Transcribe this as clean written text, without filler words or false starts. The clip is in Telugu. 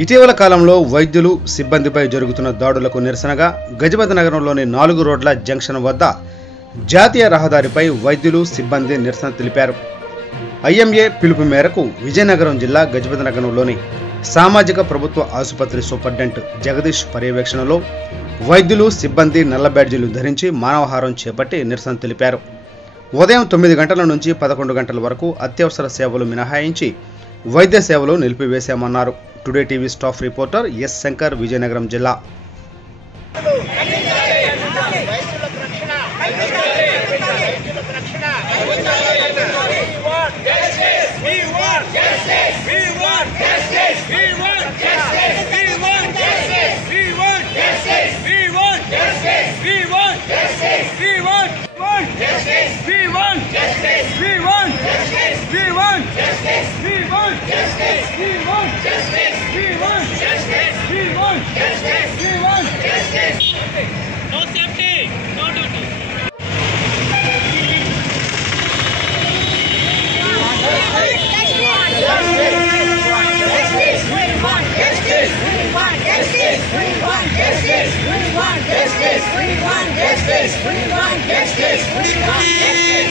ఇటీవల కాలంలో వైద్యులు సిబ్బందిపై జరుగుతున్న దాడులకు నిరసనగా గజపతి నగరంలోని 4 రోడ్ల జంక్షన్ వద్ద జాతీయ రహదారిపై వైద్యులు సిబ్బంది నిరసన తెలిపారు. ఐఎంఏ పిలుపు మేరకు విజయనగరం జిల్లా గజపతి నగరంలోని సామాజిక ప్రభుత్వ ఆసుపత్రి సూపరింటెండెంట్ జగదీష్ పర్యవేక్షణలో వైద్యులు సిబ్బంది నల్ల బ్యాడ్జీలు ధరించి మానవహారం చేపట్టి నిరసన తెలిపారు. ఉదయం 9 గంటల నుంచి 11 గంటల వరకు అత్యవసర సేవలు మినహాయించి వైద్య సేవలు నిలిపివేశామన్నారు. Today TV staff reporter S Shankar, Vizianagaram జిల్లా. No safety, no duty. We want justice.